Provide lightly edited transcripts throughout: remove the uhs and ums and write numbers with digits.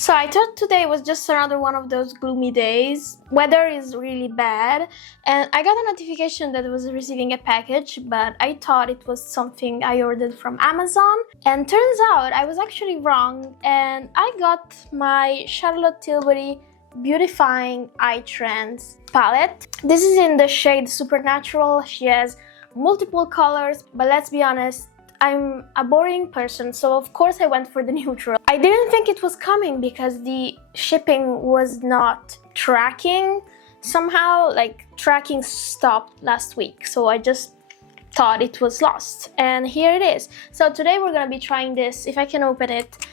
So I thought today was just another one of those gloomy days. Weather is really bad, and I got a notification that I was receiving a package, but I thought it was something I ordered from Amazon, and turns out I was actually wrong, and I got my Charlotte Tilbury Beautifying Eye Trends palette. This is in the shade Supernatural. She has multiple colors, but let's be honest, I'm a boring person, so of course I went for the neutral. I didn't think it was coming because the shipping was not tracking somehow, like tracking stopped last week, so I just thought it was lost, and here it is. So today we're gonna be trying this, if I can open it,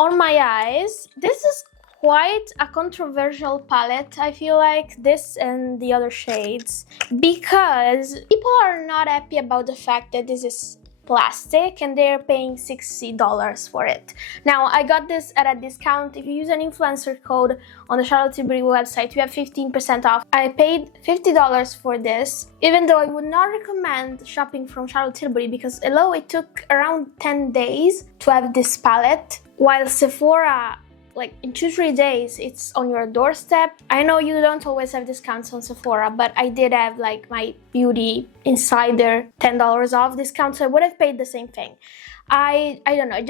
on my eyes. This is quite a controversial palette, I feel like, this and the other shades, because people are not happy about the fact that this is plastic and they're paying $60 for it. Now, I got this at a discount. If you use an influencer code on the Charlotte Tilbury website, you have 15% off. I paid $50 for this, even though I would not recommend shopping from Charlotte Tilbury because although it took around 10 days to have this palette, while Sephora, like in 2-3 days, it's on your doorstep. I know you don't always have discounts on Sephora, but I did have like my Beauty Insider $10 off discount, so I would have paid the same thing. I don't know,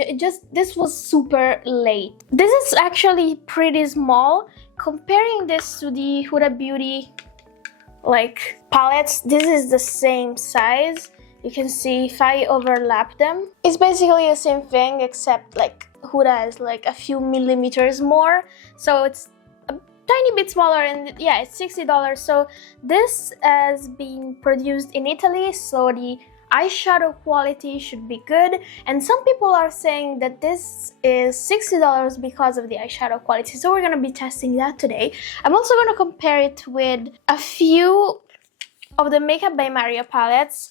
this was super late. This is actually pretty small. Comparing this to the Huda Beauty like palettes, this is the same size. You can see if I overlap them, it's basically the same thing, except like Huda has like a few millimeters more, so it's a tiny bit smaller, and yeah, it's $60. So this has been produced in Italy, so the eyeshadow quality should be good, and some people are saying that this is $60 because of the eyeshadow quality, so we're gonna be testing that today. I'm also gonna compare it with a few of the Makeup by Mario palettes.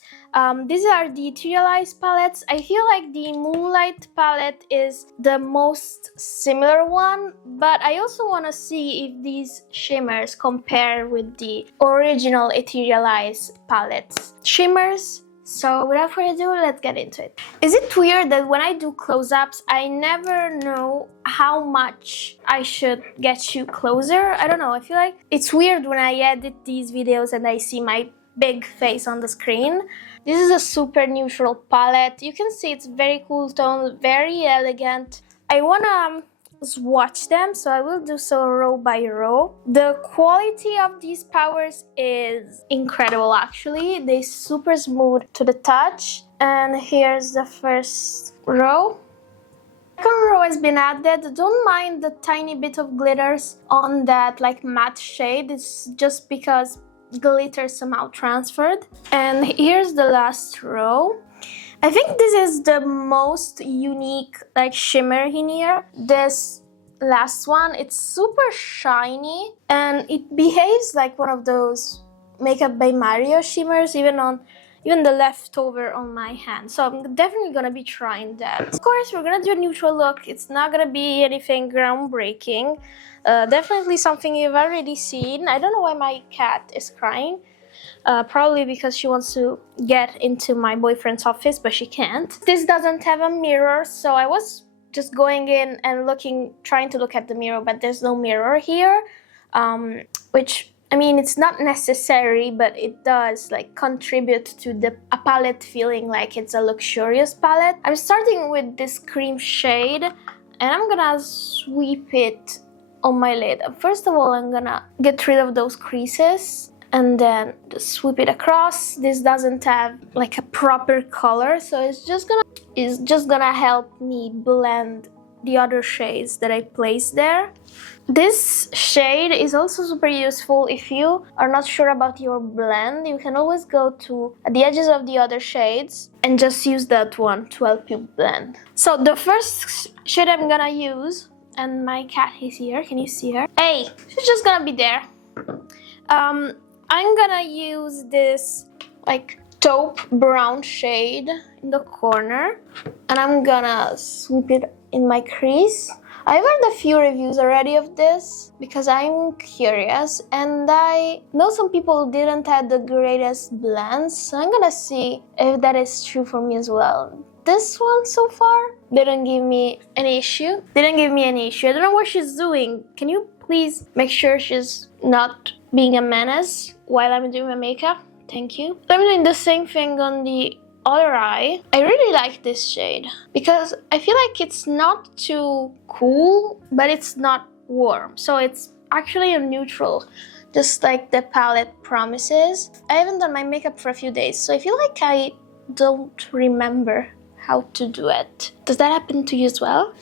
These are the Ethereal Eyes palettes. I feel like the Moonlight palette is the most similar one, but I also want to see if these shimmers compare with the original Ethereal Eyes palettes shimmers. So without further ado, let's get into it. Is it weird that when I do close-ups, I never know how much I should get you closer? I don't know, I feel like it's weird when I edit these videos and I see my big face on the screen. This is a super neutral palette. You can see it's very cool tone, very elegant. I wanna swatch them, so I will do so row by row. The quality of these powders is incredible actually. They're super smooth to the touch. And here's the first row. Second row has been added. Don't mind the tiny bit of glitters on that like matte shade. It's just because glitter somehow transferred. And here's the last row. I think this is the most unique like shimmer in here. This last one, it's super shiny and it behaves like one of those Makeup by Mario shimmers, even the leftover on my hand. So I'm definitely gonna be trying that. Of course, we're gonna do a neutral look. It's not gonna be anything groundbreaking. Definitely something you've already seen. I don't know why my cat is crying. Probably because she wants to get into my boyfriend's office, but she can't. This doesn't have a mirror, so I was just going in and trying to look at the mirror, but there's no mirror here, which, I mean, it's not necessary, but it does like contribute to a palette feeling like it's a luxurious palette. I'm starting with this cream shade, and I'm gonna sweep it on my lid. First of all, I'm gonna get rid of those creases and then just sweep it across. This doesn't have like a proper color, so it's just gonna help me blend the other shades that I placed there. This shade is also super useful if you are not sure about your blend. You can always go to the edges of the other shades and just use that one to help you blend. So the first shade I'm gonna use, and my cat is here, can you see her? Hey, she's just gonna be there. I'm gonna use this like taupe brown shade in the corner, and I'm gonna sweep it in my crease. I've heard a few reviews already of this because I'm curious, and I know some people didn't have the greatest blends, so I'm gonna see if that is true for me as well. this one so far didn't give me an issue. I don't know what she's doing. Can you please make sure she's not being a menace while I'm doing my makeup? Thank you. So I'm doing the same thing on the other eye. I really like this shade because I feel like it's not too cool, but it's not warm. So it's actually a neutral, just like the palette promises. I haven't done my makeup for a few days, so I feel like I don't remember how to do it. Does that happen to you as well?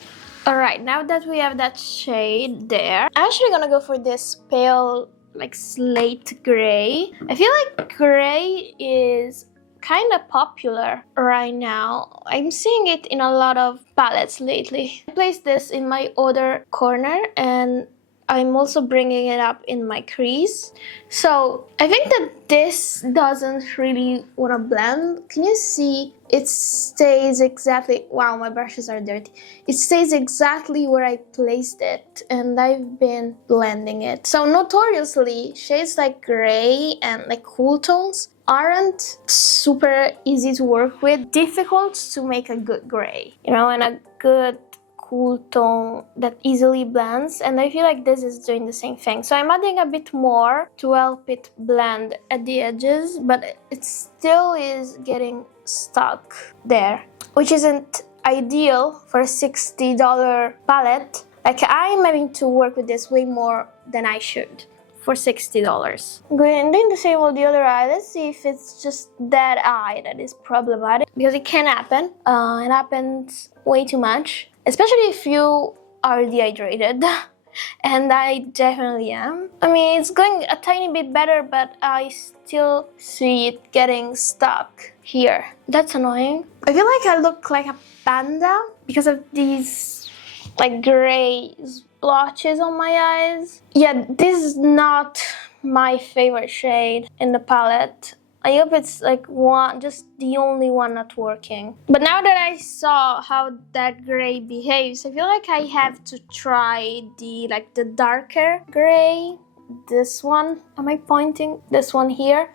Alright, now that we have that shade there, I'm actually gonna go for this pale, like slate gray. I feel like gray is kind of popular right now. I'm seeing it in a lot of palettes lately. I placed this in my other corner and I'm also bringing it up in my crease. So I think that this doesn't really want to blend. Can you see? It stays exactly, wow, my brushes are dirty. It stays exactly where I placed it and I've been blending it. So notoriously, shades like gray and like cool tones aren't super easy to work with, difficult to make a good gray, you know, and a good cool tone that easily blends, and I feel like this is doing the same thing. So I'm adding a bit more to help it blend at the edges, but it still is getting stuck there, which isn't ideal for a $60 palette. Like, I'm having to work with this way more than I should for $60. Doing the same with the other eye. Let's see if it's just that eye that is problematic, because it can happen. It happens way too much, especially if you are dehydrated. And I definitely am. I mean, it's going a tiny bit better, but I still see it getting stuck here. That's annoying. I feel like I look like a panda because of these like gray blotches on my eyes. Yeah, this is not my favorite shade in the palette. I hope it's like just the only one not working. But now that I saw how that gray behaves, I feel like I have to try the darker gray. This one, am I pointing? This one here.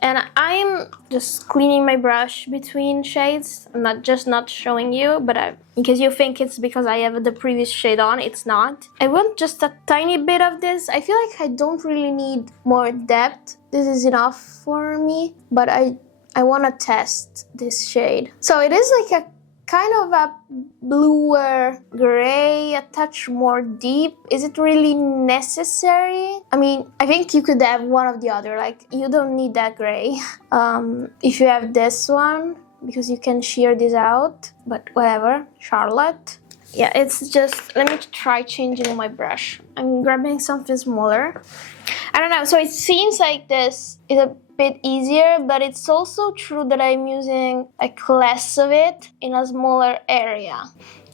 And I'm just cleaning my brush between shades. I'm not showing you, but in case you think it's because I have the previous shade on, it's not. I want just a tiny bit of this. I feel like I don't really need more depth. This is enough for me, but I want to test this shade. So it is like a kind of a bluer gray, a touch more deep. Is it really necessary? I mean, I think you could have one of the other. Like, you don't need that gray if you have this one, because you can shear this out, but whatever, Charlotte. Yeah, it's just, let me try changing my brush. I'm grabbing something smaller. I don't know, so it seems like this is a bit easier, but it's also true that I'm using like less of it in a smaller area.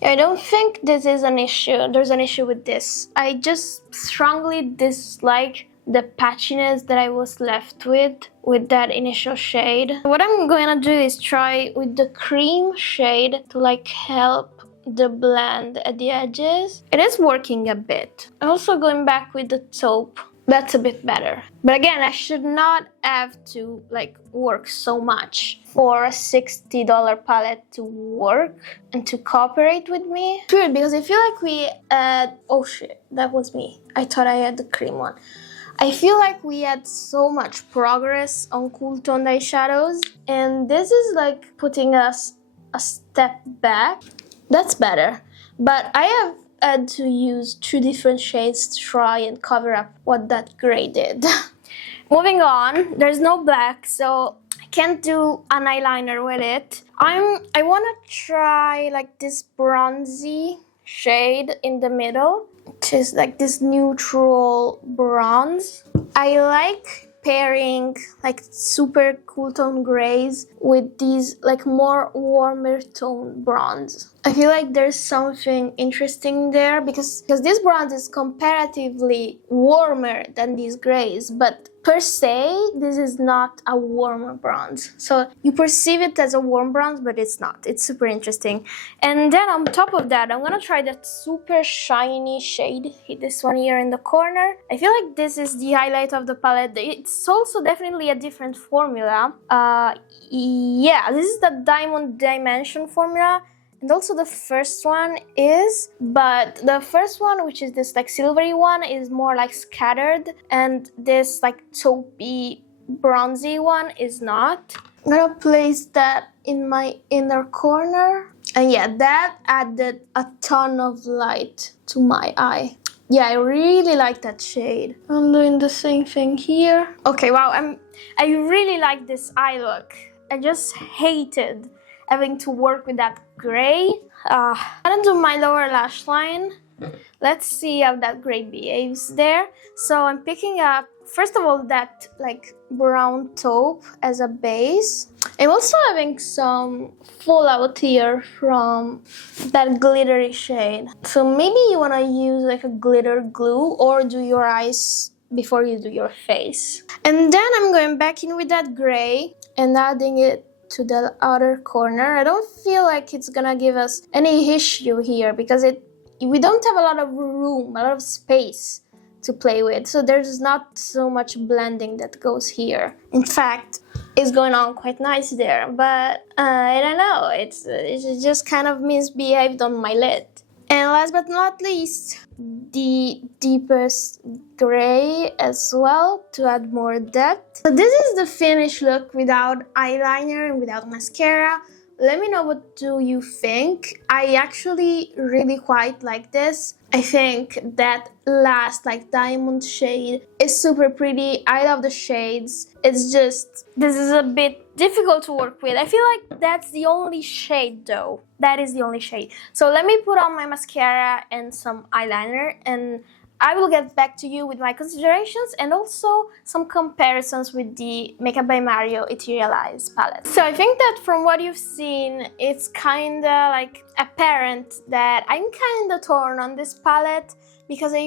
I don't think this is an issue. There's an issue with this. I just strongly dislike the patchiness that I was left with that initial shade. What I'm going to do is try with the cream shade to like help the blend at the edges. It is working a bit. I'm also going back with the taupe. That's a bit better. But again, I should not have to like work so much for a $60 palette to work and to cooperate with me. It's weird because I feel like we had, oh shit, that was me. I thought I had the cream one. I feel like we had so much progress on cool toned eyeshadows, and this is like putting us a step back. That's better. But I have had to use 2 different shades to try and cover up what that gray did. Moving on, there's no black, so I can't do an eyeliner with it. I want to try like this bronzy shade in the middle, which is like this neutral bronze. I like pairing like super cool tone grays with these like more warmer tone bronze. I feel like there's something interesting there because this bronze is comparatively warmer than these grays, but per se, this is not a warmer bronze. So you perceive it as a warm bronze, but it's not. It's super interesting. And then on top of that, I'm gonna try that super shiny shade, this one here in the corner. I feel like this is the highlight of the palette. It's also definitely a different formula. Yeah, this is the Diamond Dimension formula. And also the first one is, but the first one, which is this like silvery one, is more like scattered, and this like taupey bronzy one is not. I'm gonna place that in my inner corner, and yeah, that added a ton of light to my eye. Yeah, I really like that shade. I'm doing the same thing here. Okay, wow, I really like this eye look. I just hated having to work with that gray. I'm gonna do my lower lash line. Let's see how that gray behaves there. So I'm picking up, first of all, that like brown taupe as a base. I'm also having some fallout here from that glittery shade. So maybe you wanna use like a glitter glue or do your eyes before you do your face. And then I'm going back in with that gray and adding it to the other corner. I don't feel like it's gonna give us any issue here because we don't have a lot of room, a lot of space to play with. So there's not so much blending that goes here. In fact, it's going on quite nice there, but I don't know, it's just kind of misbehaved on my lid. And last but not least, the deepest gray as well to add more depth. So this is the finished look without eyeliner and without mascara. Let me know what do you think. I actually really quite like this. I think that last like diamond shade is super pretty. I love the shades. It's just, this is a bit difficult to work with. I feel like that's the only shade though. That is the only shade. So let me put on my mascara and some eyeliner and I will get back to you with my considerations and also some comparisons with the Makeup by Mario Ethereal Eyes palette. So I think that from what you've seen, it's kinda like apparent that I'm kinda torn on this palette because I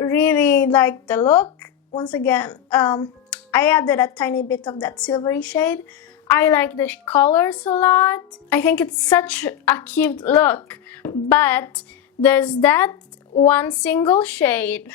really like the look. Once again, I added a tiny bit of that silvery shade. I like the colors a lot. I think it's such a cute look, but there's that one single shade,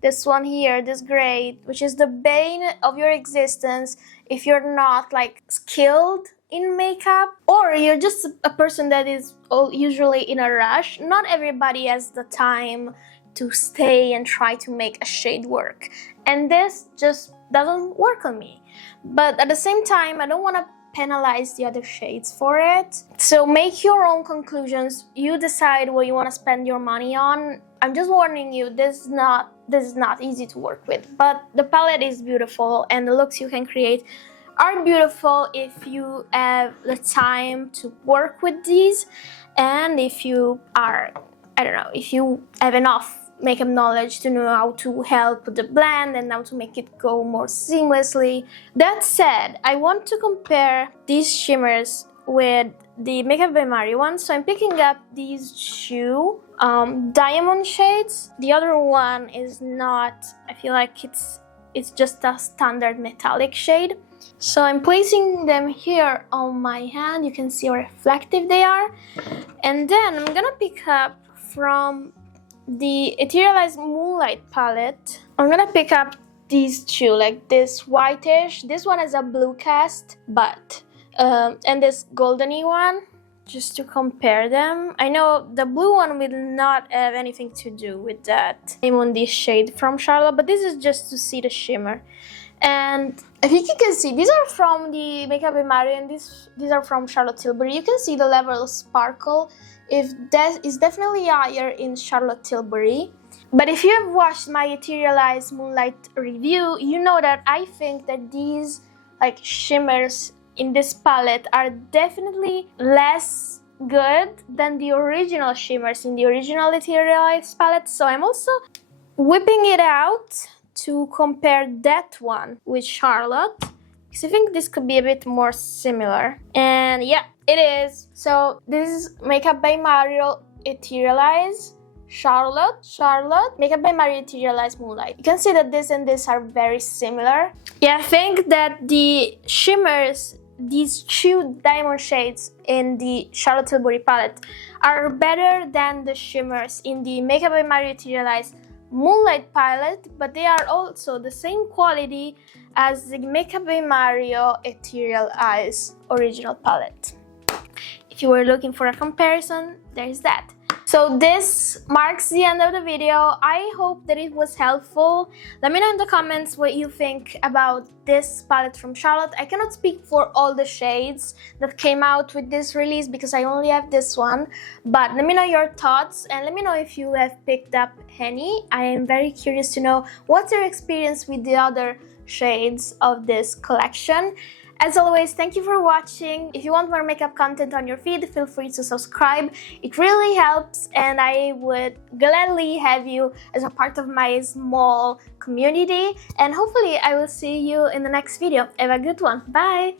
this one here, this gray, which is the bane of your existence if you're not like skilled in makeup or you're just a person that is usually in a rush. Not everybody has the time to stay and try to make a shade work, and this just doesn't work on me. But at the same time, I don't want to penalize the other shades for it. So make your own conclusions. You decide what you want to spend your money on. I'm just warning you, this is not easy to work with, but the palette is beautiful and the looks you can create are beautiful if you have the time to work with these and if you are, I don't know, if you have enough makeup knowledge to know how to help the blend and how to make it go more seamlessly. That said, I want to compare these shimmers with the Makeup by Mario one, so I'm picking up these two diamond shades. The other one is not, I feel like it's just a standard metallic shade. So I'm placing them here on my hand. You can see how reflective they are. And then I'm gonna pick up from the Ethereal Eyes Moonlight palette. I'm gonna pick up these two, like this whitish. This one is a blue cast, but and this goldeny one, just to compare them. I know the blue one will not have anything to do with that diamond shade from Charlotte, but this is just to see the shimmer. And I think you can see these are from the Makeup by Mario and these are from Charlotte Tilbury. You can see the level of sparkle. If that is definitely higher in Charlotte Tilbury. But if you have watched my Ethereal Eyes Moonlight review, you know that I think that these like shimmers in this palette are definitely less good than the original shimmers in the original Ethereal Eyes palette. So I'm also whipping it out to compare that one with Charlotte, because I think this could be a bit more similar. And yeah, it is. So this is Makeup by Mario Ethereal Eyes. Charlotte, Makeup by Mario Ethereal Eyes Moonlight. You can see that this and this are very similar. Yeah, I think that the shimmers, these two diamond shades in the Charlotte Tilbury palette, are better than the shimmers in the Makeup by Mario Ethereal Eyes Moonlight palette, but they are also the same quality as the Makeup by Mario Ethereal Eyes original palette. If you were looking for a comparison, there's that. So this marks the end of the video. I hope that it was helpful. Let me know in the comments what you think about this palette from Charlotte. I cannot speak for all the shades that came out with this release because I only have this one. But let me know your thoughts and let me know if you have picked up any. I am very curious to know what's your experience with the other shades of this collection. As always, thank you for watching. If you want more makeup content on your feed, feel free to subscribe. It really helps and I would gladly have you as a part of my small community. And hopefully I will see you in the next video. Have a good one. Bye!